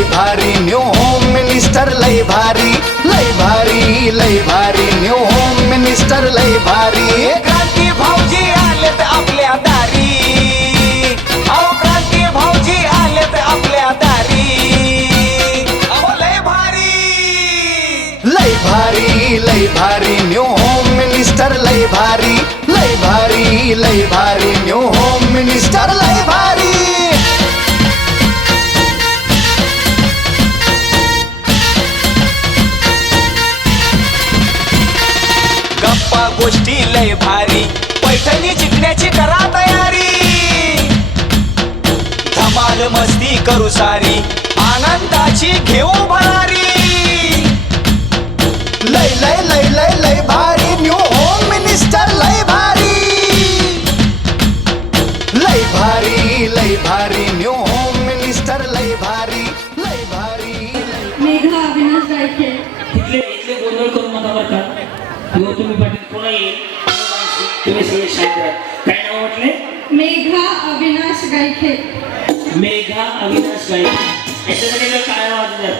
लय भारी new home minister लय भारी लय भारी लय भारी न्यू होम मिनिस्टर लय भारी क्रांती भाऊजी आलेत आपल्या दारी अहो क्रांती भाऊजी आलेत आपल्या दारी अहो लय भारी लय भारी न्यू होम मिनिस्टर लय भारी लय भारी लय भारी न्यू होम मिनिस्टर लय भारी गप्पा गोष्टी लय भारी पैठणी जिंकण्याची करा तयारी धमाल मस्ती करू सारी आनंदाची घेऊ भरारी लय लय लय लय लय भारी न्यू होम मिनिस्टर लय भारी लय भारी न्यू होम मिनिस्टर लय भारी लय भारी मेघा अविनाश गायके इथले गोंधळ करू नका बरं का तुम्ही पाटील कोणा येईल तुम्ही सगळे शांत राहा काय नाव म्हटले मेघा अविनाश गायके मेघा अविनाश गायके याच्यासाठी जर काय वाजतात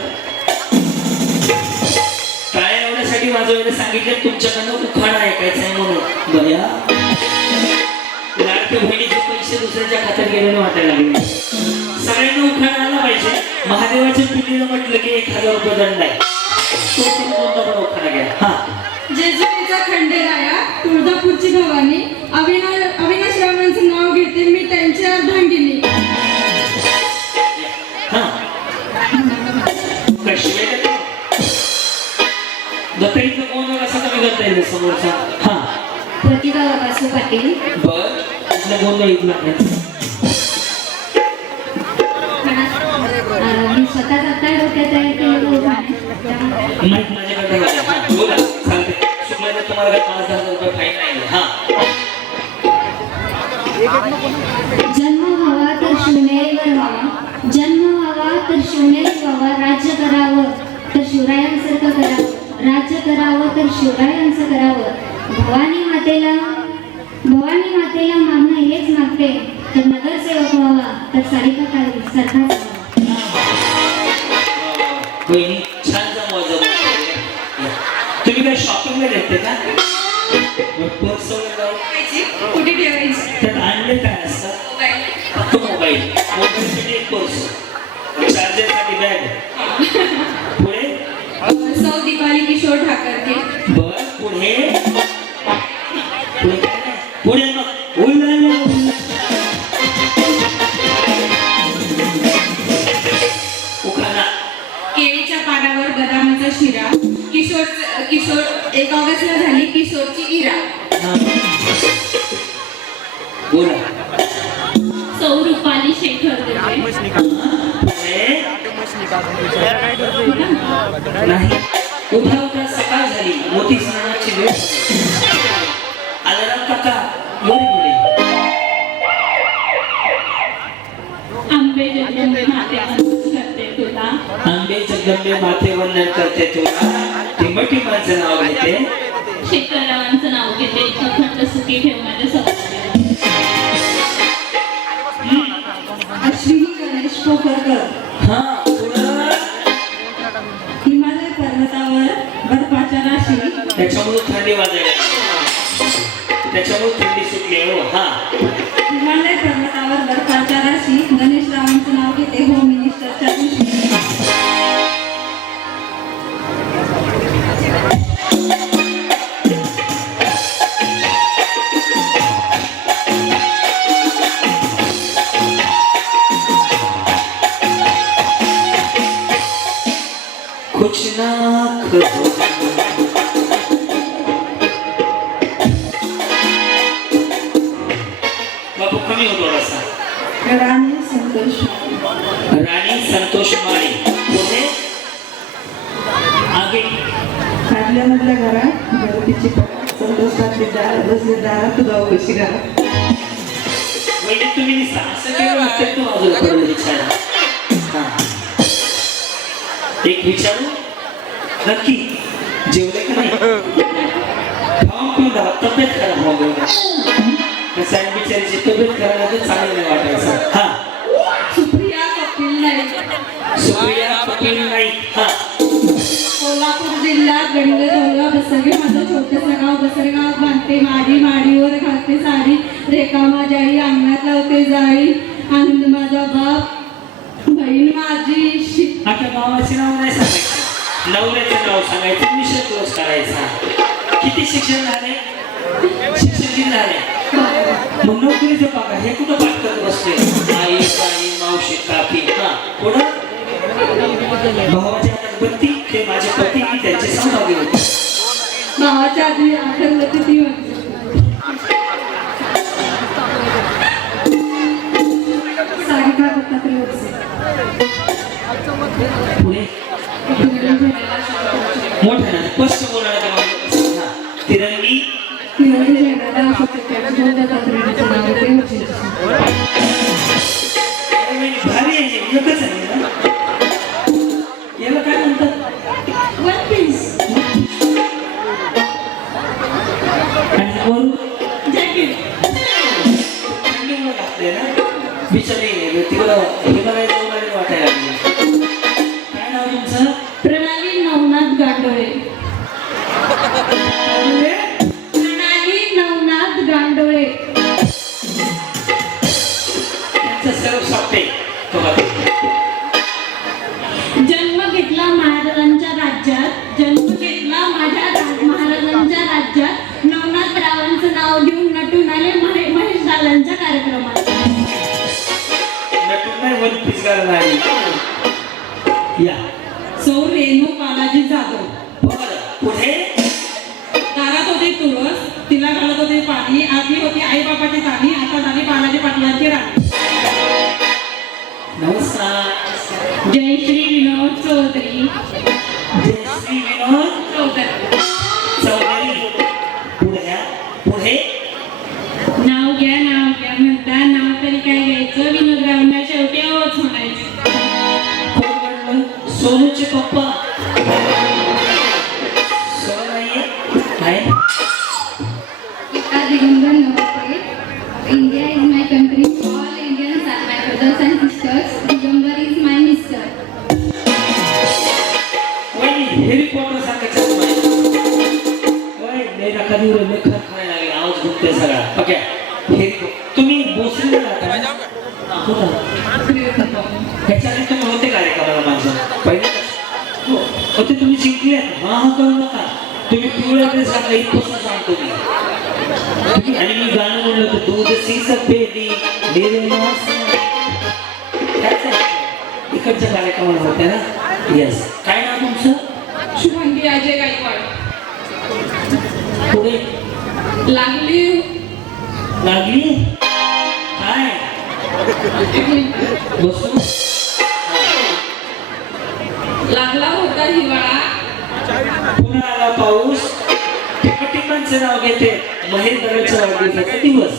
काय एवढ्यासाठी वाजवायला सांगितलं तुमच्याकडनं उखाणा ऐकायचं आहे म्हणून बया लाडक्या बहिणीचे पैसे दुसऱ्याच्या खात्यात गेल्याने वाटायला लागले सगळ्यांना उखाणा आला पाहिजे महादेवाच्या पिंडीला म्हटलं की 1000 रुपये दंड आहे तो तुम्ही कोणता पण उखाणा घ्या हा जेजुरीचा खंडेराया तुळजापूरची भवानी अविनाश रावांचं नाव घेते मी त्यांची अर्धांगिनी हा कशी दत्ताईचं कोण कसा कमी करता येईल समोरचा हा प्रतिभा वासू पाटील बर आपल्या बोलणं ऐकलं नाही मी स्वतः आता डोक्यात तयार केलं माहित माझ्याकडे बोला चालते चुकल्याने तुम्हाला 5,000 रुपये फाईन नाही हा जन्म हवा तर शिवनेरीवर व्हावा जन्म हवा तर शिवनेरी व्हावा राज्य करावं तर शिवरायांसारखं करावं राज्य करावं तर शिवरायांचं करावं भवानी मातेला मागणं हेच मागते तर नगरसेवक व्हावा तर सारिका काळजी सरकार वहिनी छान जमवा तुम्ही काय शॉपिंगला घेते का पर्स कुठे ठेवायची त्यात आणले काय असतं तो मोबाईलसाठी एक पर्स चार्जरसाठी बॅग पुढे सौ दिवाळी किशोर ठाकरके बर पुढे पुढे काय पुढे मग उल्ला उखाणा केळीच्या पानावर बदामाचा शिरा किशोर 1 ऑगस्टला झाली किशोरची इरा बोला सौ रुपाली शेखर नाही उठा उठा सकाळ झाली मोठी स्नानाची वेळ आलाराम काका वर गेले आंबे जगदंबे माते करते तुला आंबे जगदंबे माथे वंदन करते तुला टिंबटी माणसं नाव घेते शेखररावांचं नाव घेते अखंड सुखी ठेव माझ्या सौभाग्याला अश्विनी गणेश पोखरकर हा पुढं हिमालय पर्वतावर बर्फाच्या राशी त्याच्यामुळे थंडी वाजायला त्याच्यामुळे थंडी सुटली हो हा हिमालय पर्वतावर बर्फाच्या राशी गणेशरावांचं नाव घेते होम मिनिस्टरच्या दिवशी कुछ ना करो बाबू कमी होतो रसा राणी संतोष माळी पुढे आगे काढल्यामधल्या घरात गणपतीची संतोषातली दारात जाऊ कशी घरात म्हणजे तुम्ही निसा असं केलं वाटतं तू बाजूला करून विचारा एक विचारू नक्की जेवले का नाही खाऊन पिऊन राहा तब्येत खराब हो गई कसं आहे बिचारीची तब्येत खराब आहे चांगलं नाही वाटायचं हा सुप्रिया कपिल नाईक सुप्रिया कपिल नाईक. हा कोल्हापूर जिल्हा गणगडोंगरा बसरगे माझं छोटंसं गाव बसरगाव बांधते माडी माडीवर घालते साडी रेखा माझी आई अंगणात लावते जाळी आनंद माझा बाप बहीण माझी आता गावाचे नाव नाही सांगायचं, नवऱ्याचं नाव सांगायचं, मिश्र कोर्स करायचा. किती शिक्षण झाले? शिक्षण किती झाले? मग नोकरीचं पगार हे कुठं पाठ करत बसते? आई बाई मावशी काकी. हा पुढं भावाच्या हातात बत्ती, ते माझे पती, मी त्यांचे सहभागी होते. भावाच्या आधी आठवलं ती सारिका दत्तात्रय वरसे. पुढे मोठ्या ना स्पष्ट बोलायला हा तिरंगी तिरंगी झेंडा दाखवते दत्तात्रयाचं नाव ते होते. भारी आहे, एकच आहे ना. याला काय म्हणतात? वन पीस आणि वरून जॅकेट थंडीमुळे घातले ना बिचारी तिकडं हिमालयात वगैरे वाटायला लागली. काय नाव तुमचं? प्रणाली नवनाथ गांडोळे. प्रणाली नवनाथ गांडोळे. त्यांचं सर्व सापटे तुम्हाला. जन्म घेतला महाराजांच्या राज्यात, जन्म घेतला माझ्या महाराजांच्या राज्यात, नवनाथरावांचं नाव घेऊन नटून आले महेश दालांच्या कार्यक्रमात. नटून नाही वन पीस करायला आली. या सौ रेणू बालाजी जाधव. बरं पुढे दारात होती तुळस, तिला घालत होते पाणी, आधी होती आई बापाची चाणी, आता झाली बालाजी पाटलांची राणी. नमस्कार. जय श्री विनोद चौधरी. जय श्री विनोद चौधरी. चौधरी. पुढे पुढे नाव घ्या म्हणता, नाव तरी काय घ्यायचं, विनोदरावांना शेवटी आवाज म्हणायचं. कोण म्हणलं? सोनूचे पप्पा. सोनू नाहीये? आहे? दिगंबर नमस्ते. India is my country. All Indians are my brothers and sisters. Digambar is my mister. वहिनी, हेरी पॉटर सारखं चष्मा आहे. वय, लय नका देऊ रे, लय खरं खायला लागले, आवाज घुमतोय सगळा. ओके. हेरी तुम्ही भोसरीला राहता ना? कुठं? ह्याच्याआधी तुम्ही होते कार्यक्रमाला माझ्या पहिले हो ते तुम्ही जिंकले. हा हा करू नका, तुम्ही पिवळ्या ड्रेस घातला इथपासून सांगतो मी. आणि मी गाणं म्हणलं होतं दूध सी सफेदी निर्मास. त्याच आहे. इकडच्या कार्यक्रमाला होत्या ना. येस. काय नाव तुमचं? शुभांगी अजय गायकवाड. पुढे लागली लागली काय बसू. लागला होता हिवाळा, पुन्हा आला पाऊस. टिकटिकांचं नाव घेते महेंद्रच्या वाढदिवसाचा दिवस.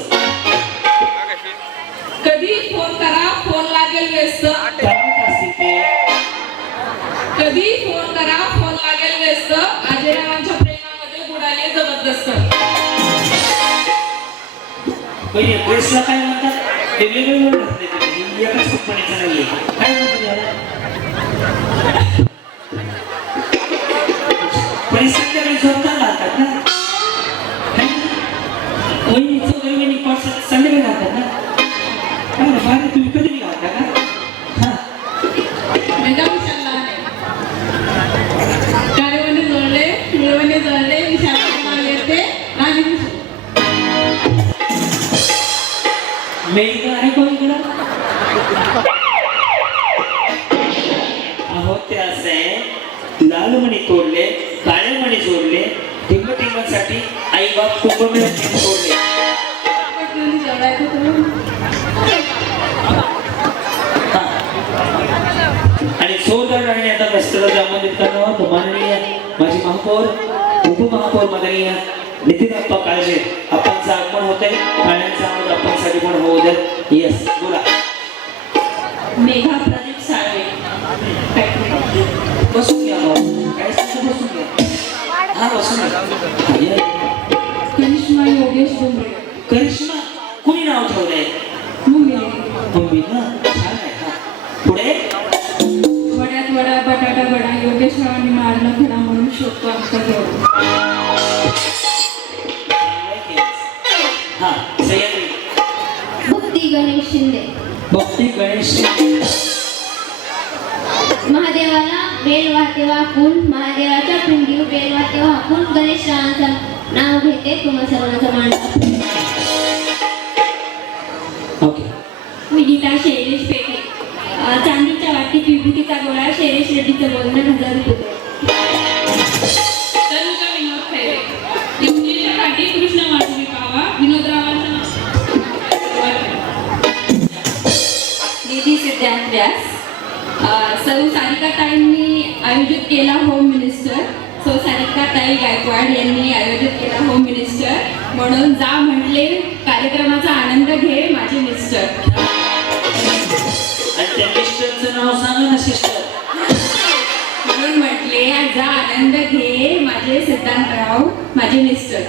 कधी फोन करा फोन लागेल व्यस्त, काय असते ते? कधी फोन करा फोन लागेल व्यस्त, अजयरावांच्या प्रेमामध्ये बुडाले जबरदस्त. पहिले ड्रेसला काय म्हणतात? ते वेगवेगळे घातले तुम्ही, एकाच कंपनीचं नाहीये. काय म्हणतात याला? परिस्थितीकडे झोपता राहतात ना. वहिनीचं वहिनी पावसात संध्याकाळी राहतात ना. काय रे, बाहेर तुम्ही कधी राहता का? हा मेगा विशालला कार्यवने जोडले मिळवणे जोडले विशाल येते आणि मेघ आहे कोणीकडं? अहो ते असे लाल मणी तोडले, काळे मणी जोडले, टिंबटिंबांसाठी आई बाप कुंभमेळा तोडले. आणि सोडर आणि आता रस्त्याला आमंत्रित करणार तो माननीय माझी महापौर उपमहापौर माननीय नितीन अप्पा काळजे आपणचं आगमन होत आहे. पाण्याचा आवाज आपणसाठी पण होऊ दे. येस बोला. मेघा प्रदीप साळवे. बसून घ्या भाऊ. काय सांगतो बसून घ्या. हा बसून घ्या. करिश्मा योगेश डोंबरे. करिश्मा कोणी नाव ठेवलंय? मुंबई मम्मी ना छान आहे. हा पुढे गणेशरावांनी मारणं खरा म्हणून शोधतो आमचा देव. हा सह्याद्री. भक्ती गणेश शिंदे. भक्ती गणेश. महादेवाला बेल वाहते वाकून, महादेवाच्या पिंडीवर बेल वाहते वाकून गणेशरावांचं नाव घेते तुम्हा सर्वांचा मान. ओके. मी गीता शैलेश पेठे. चांदीच्या वाटीत विभूतीचा गोळा शैलेश रेड्डीचं बोलणं 1000 रुपये. तनुजा विनोद खैरे. युक्तीच्या काठी कृष्ण माधुरी पावा विनोदरावांचं निधी सिद्धांत व्यास. सौ सारिकाताईंनी आयोजित केला होम मिनिस्टर. सौ सारिकाताई गायकवाड यांनी आयोजित केला होम मिनिस्टर. म्हणून जा म्हटले कार्यक्रमाचा आनंद घे माझे मिस्टर. आणि त्या मिस्टरचं नाव सांगा ना सिस्टर. म्हणून म्हटले जा आनंद घे माझे सिद्धांतराव माझे मिस्टर.